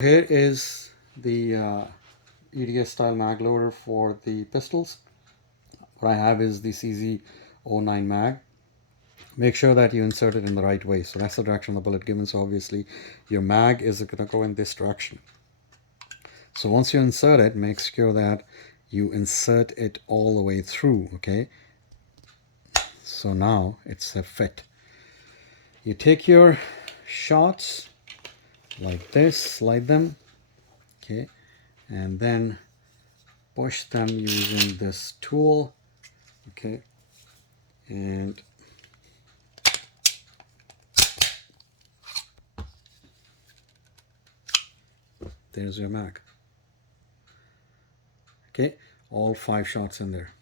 Here is the ETS style mag loader for the pistols. What I have is the CZ09 mag. Make sure that you insert it in the right way. So that's the direction of the bullet given. So obviously your mag is going to go in this direction. So once you insert it, make sure that you insert it all the way through, okay? So now it's a fit. You take your shots like this, slide them, okay? And then push them using this tool, okay? And there's your mag. Okay, all 5 shots in there.